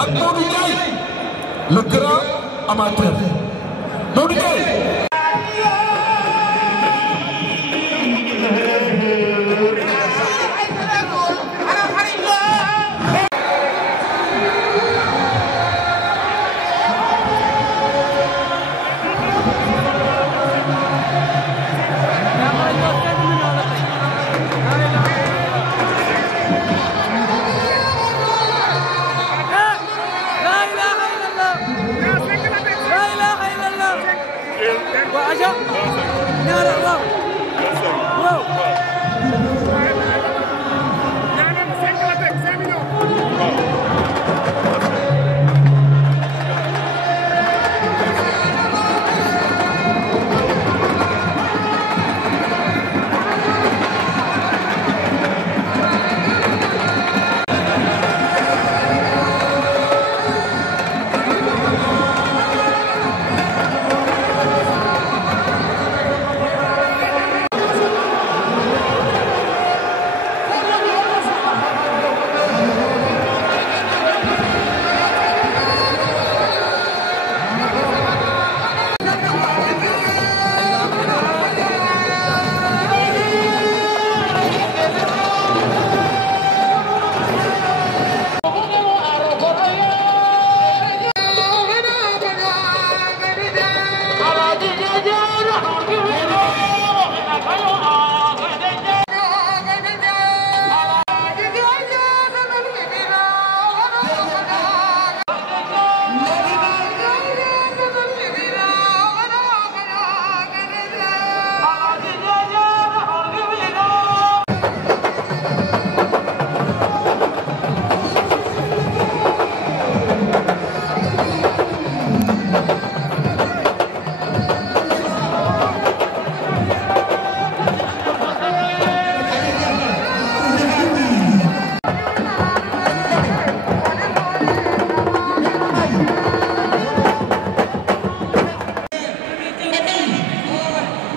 ak Modou Ndiaye le grand amateur Modou Ndiaye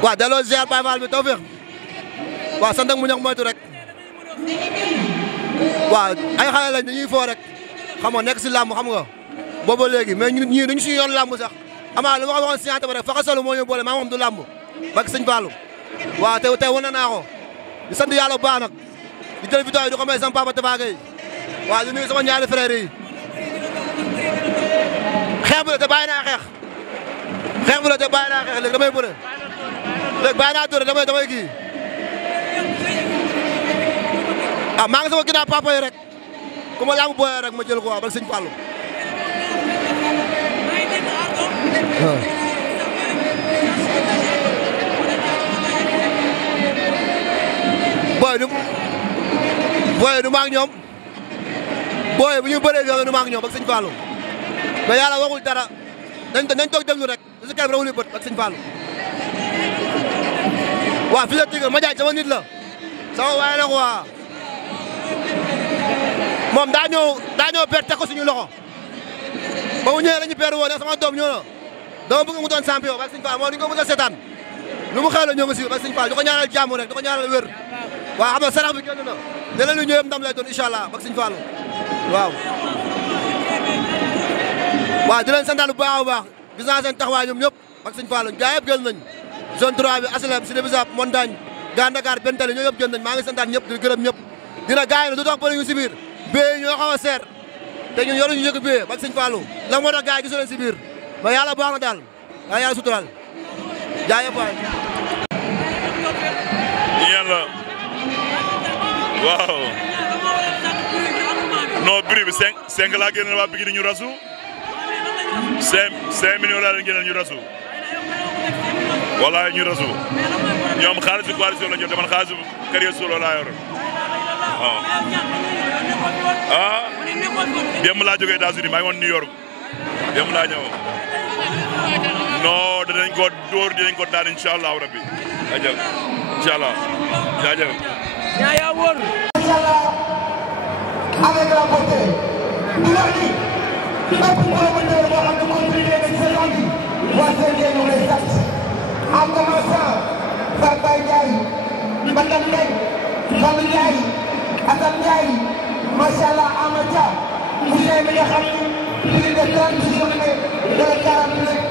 waaw delloo ziar Baye Fall bi tawfeex waaw sant ak mu ñax moytu rek waaw ay xale lañ dañuy foo rek xam nga nekk si làmb xam nga booba léegi mais ñun ñii duñu suñu yoon làmb sax amaa lu ma ko waxoon si ñaata ba rek faxa solo moo ñu boole maa moom du làmb bak sëñ Fallou waaw tey wane naa ko di sant yàlla bu baax nag di jël victoire di ko may sama papa Tafa Gueye waaw di nuyu sama ñaari frères yi xeex bu la te bàyyi naa xeex bu la te bàyyi naa xeex léegi damay bëre léegi bàyyi naa tóore damay kii ah maa ngi sama ginnaaw papa yi rek ku ma làmb booyee rek ma jël ko waaw bak sëñ Fallou booy du maag ñoom booy bu ñu bëree du maag ñoom ak sëñ Fallou mais yàlla waxul dara nañ toog déglu rek su si kanam rawul bët ak sëñ Fallou waaw fii la Tigre ma jaay sama nit la sama waay la quoi moom daa ñëw perte teg ko suñu loxo ba mu ñëwee la ñu perte woo ne sama doom ñëw na dama bëgg mu doon champion ak sëñ Fallou moo ni ko mën a seetaan lu mu xew la ñoo ngi si ak sëñ Fallou di ko ñaanal jàmm rek di ko ñaanal wér waaw xam nga sarax bi génn na ne la ñu ñëw ndam lay doon incha allah ak sëñ Fallou waaw. waaw di leen santaan bu baax a baax gis naa seen taxawaay ñoom ñëpp ak sëñ Fallou gaa yëpp gën nañ zone 3 bi aslem si bisab montagne Grand Dakar benn tali ñoo yëpp jënd nañ maa ngi santaat ñëpp di gërëm ñëpp dina gaay ne du tax bëri ñu si biir bee ñoo xaw a seer te ñun yoruñu njëkk bee bak sëñ Fallou la moo tax gaay gisu leen si biir mais yàlla baax na daal yàlla sutural jaayëf waay yàlla waaw non prix bi 5 laa génneel waa Pikine ñu rasu 5 millions laa leen génneel ñu rasu wallaay ñu rasu ñoom xaalisu coalition la ñu te man xaalisu carrière solo laa yor waaw ah démb laa jógee États-Unis maa ngi woon New York démb laa ñëw non dinañ ko dóor dinañ ko daan incha allah rabbi jaajëf incha allah jaajëf. ñaa yaa wóor. incha allah avec la beauté di wax ni bépp promoteur boo xam ne contribué na ci saison bi waa CNG ñu lay sant en commençant par Baye Ndiaye Mbadane Mbengue Fallou Ndiaye Assane Ndiaye macha allah Amathia monsieur mi nga xam ne plus de 30 journées de la 40